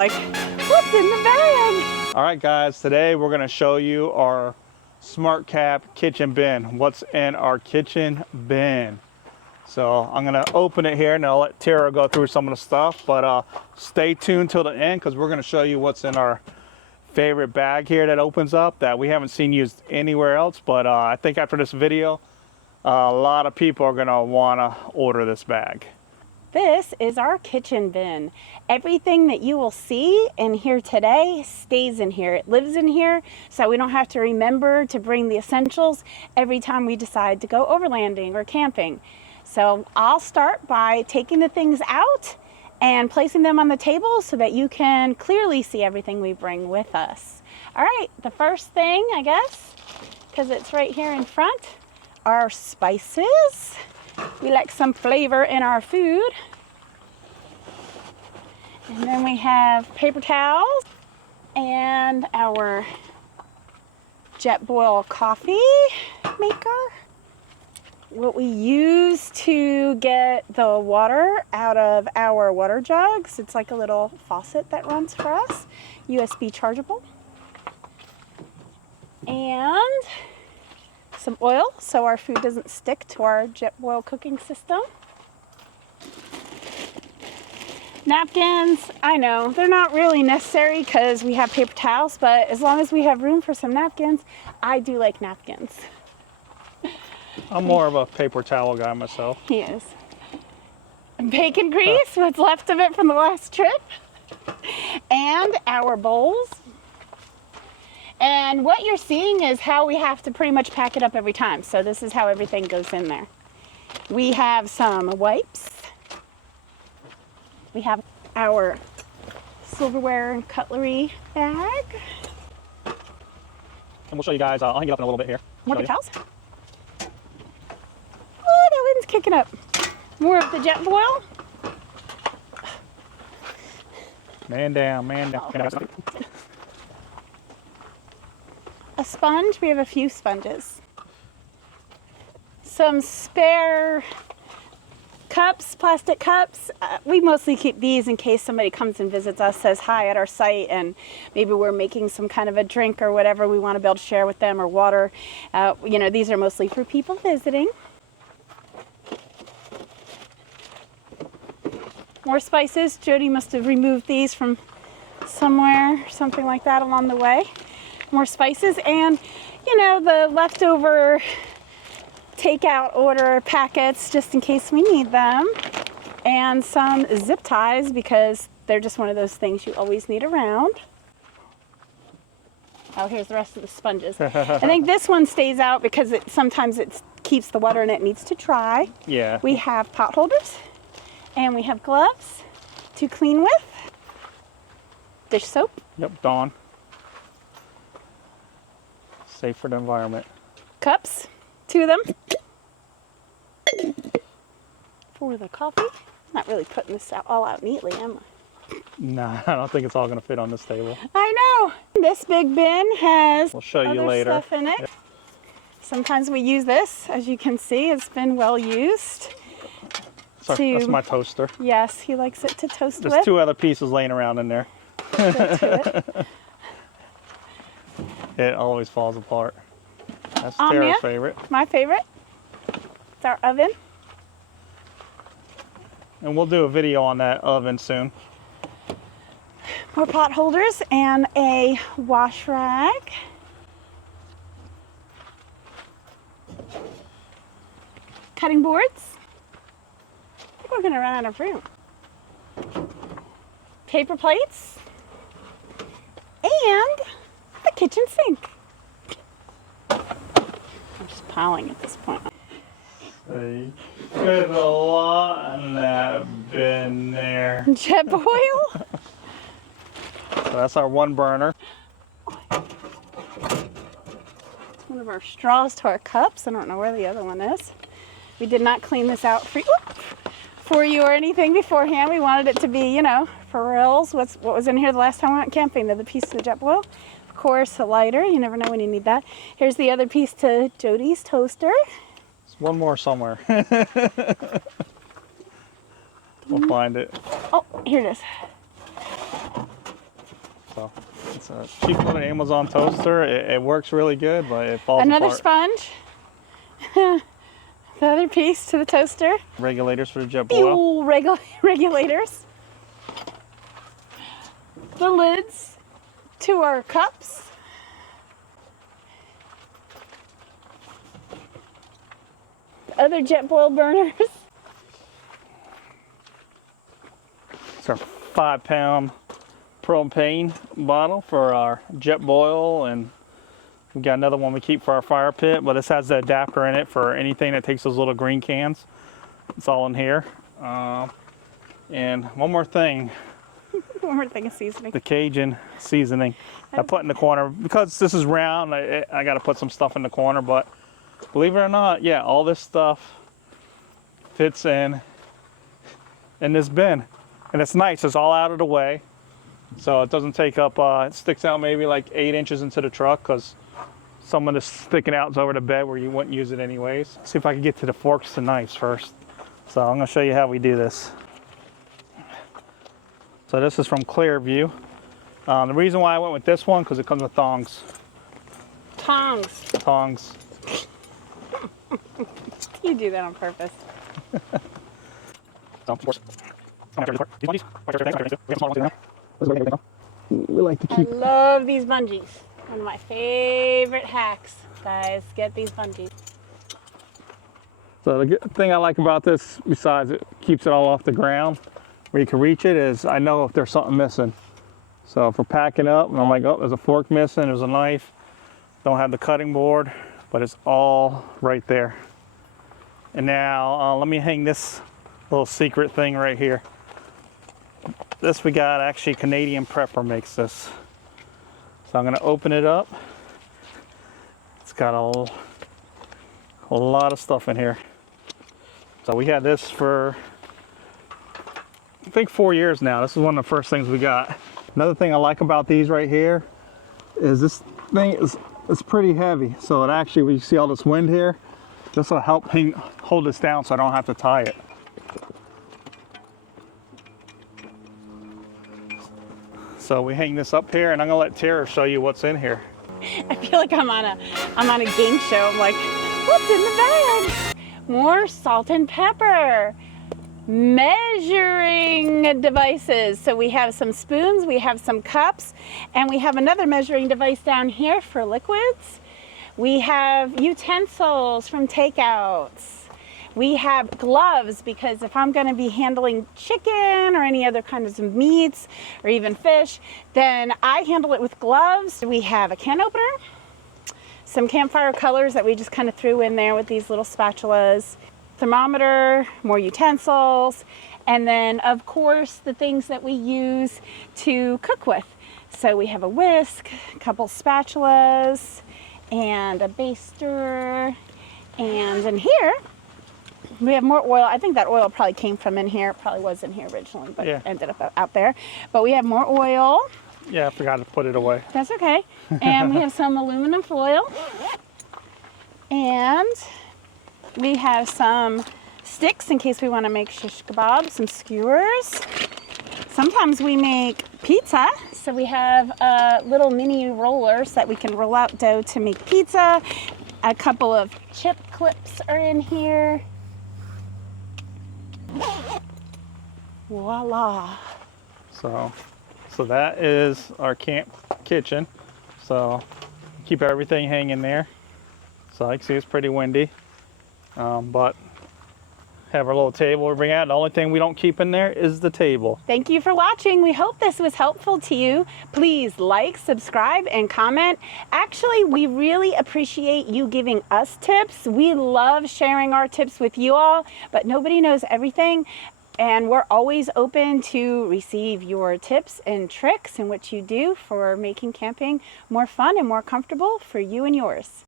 Like, what's in the bag? All right, guys, today we're gonna show you our SmartCap kitchen bin. What's in our kitchen bin? So I'm gonna open it here and I'll let Tara go through some of the stuff, but stay tuned till the end because we're gonna show you what's in our favorite bag here that opens up that we haven't seen used anywhere else. But I think after this video, a lot of people are gonna wanna order this bag. This is our kitchen bin. Everything that you will see in here today stays in here. It lives in here, so we don't have to remember to bring the essentials every time we decide to go overlanding or camping. So I'll start by taking the things out and placing them on the table so that you can clearly see everything we bring with us. All right, the first thing, I guess, because it's right here in front, are spices. We like some flavor in our food. And then we have paper towels and our Jetboil coffee maker. What we use to get the water out of our water jugs. It's like a little faucet that runs for us. USB chargeable. And some oil so our food doesn't stick to our Jetboil cooking system. Napkins, I know they're not really necessary because we have paper towels, but as long as we have room for some napkins, I do like napkins. I'm more of a paper towel guy myself. He is. Bacon grease, what's left of it from the last trip. And our bowls. And what you're seeing is how we have to pretty much pack it up every time. So this is how everything goes in there. We have some wipes. We have our silverware and cutlery bag. And we'll show you guys, I'll hang it up in a little bit here. More paper towels. Oh, that wind's kicking up. More of the Jetboil. Man down, man down. Oh. A sponge, we have a few sponges. Some spare cups, plastic cups. We mostly keep these in case somebody comes and visits us, says hi at our site, and maybe we're making some kind of a drink or whatever we want to be able to share with them, or water. You know, these are mostly for people visiting. More spices. Jody must have removed these from somewhere, something like that along the way. More spices, and you know, the leftover takeout order packets just in case we need them, and some zip ties because they're just one of those things you always need around. Oh, here's the rest of the sponges. I think this one stays out because sometimes it keeps the water and it needs to dry. Yeah. We have pot holders and we have gloves to clean with. Dish soap. Yep, Dawn. Safe for the environment. Cups, 2 of them. For the coffee. I'm not really putting this all out neatly, am I? Nah, I don't think it's all gonna fit on this table. I know. This big bin has We'll show you other later. stuff in it. Yeah. Sometimes we use this. As you can see, it's been well used. Sorry, that's my toaster. Yes, he likes it to toast There's with. 2 other pieces laying around in there. It always falls apart. That's Omnia, Tara's favorite. my favorite. It's our oven. And we'll do a video on that oven soon. More pot holders and a wash rag. Cutting boards. I think we're going to run out of room. Paper plates. And the kitchen sink. I'm just piling at this point. There's a lot in that bin there. Jetboil. So that's our 1 burner. It's one of our straws to our cups. I don't know where the other one is. We did not clean this out for you or anything beforehand. We wanted it to be, you know, for reals. What was in here the last time we went camping? The piece of the Jetboil. Of course, a lighter. You never know when you need that. Here's the other piece to Jody's toaster. There's one more somewhere. We'll find it. Oh, here it is. So it's a cheap little Amazon toaster. It works really good, but it falls Another apart. sponge. The other piece to the toaster. Regulators for the Jetboil. Fuel regulators. The lids to our cups. Other Jetboil burners. It's our 5-pound propane bottle for our Jetboil, and we got another one we keep for our fire pit, but this has the adapter in it for anything that takes those little green cans. It's all in here. And one more thing. One more thing of seasoning. The Cajun seasoning. I put in the corner because this is round. I got to put some stuff in the corner, but believe it or not, yeah, all this stuff fits in this bin, and it's nice. It's all out of the way, so it doesn't take up. It sticks out maybe like 8 inches into the truck because some of this sticking out is over the bed where you wouldn't use it anyways. Let's see if I can get to the forks and knives first. So I'm going to show you how we do this. So this is from Clearview. The reason why I went with this one because it comes with thongs. Tongs. Tongs. You do that on purpose. We like to I keep. love these bungees. One of my favorite hacks, guys. Get these bungees. So the good thing I like about this, besides it keeps it all off the ground, where you can reach it, is I know if there's something missing. So if we're packing up and I'm like, oh, there's a fork missing, there's a knife, don't have the cutting board, but it's all right there. And now let me hang this little secret thing right here. This we got, actually Canadian Prepper makes this. So I'm gonna open it up. It's got a lot of stuff in here. So we had this for, I think 4 years now. This is one of the first things we got. Another thing I like about these right here is this thing is pretty heavy. So it actually, when you see all this wind here, this will help hold this down so I don't have to tie it. So we hang this up here, and I'm gonna let Tara show you what's in here. I feel like I'm on a game show. I'm like, what's in the bag? More salt and pepper. Measuring devices. So we have some spoons, we have some cups, and we have another measuring device down here for liquids. We have utensils from takeouts. We have gloves, because if I'm going to be handling chicken or any other kinds of meats or even fish, then I handle it with gloves. We have a can opener, some campfire colors that we just kind of threw in there with these little spatulas, thermometer, more utensils, and then of course the things that we use to cook with. So we have a whisk, a couple spatulas, and a baster, and in here we have more oil. I think that oil probably came from in here. It probably was in here originally, but yeah, ended up out there. But we have more oil. Yeah, I forgot to put it away. That's okay. And we have some aluminum foil. And we have some sticks in case we want to make shish kebab, some skewers. Sometimes we make pizza. So we have little mini rollers that we can roll out dough to make pizza. A couple of chip clips are in here. Voila. So that is our camp kitchen. So keep everything hanging there. So like you see, it's pretty windy, but have our little table we bring out. The only thing we don't keep in there is the table. Thank you for watching. We hope this was helpful to you. Please like, subscribe, and comment. Actually, we really appreciate you giving us tips. We love sharing our tips with you all, but nobody knows everything. And we're always open to receive your tips and tricks and what you do for making camping more fun and more comfortable for you and yours.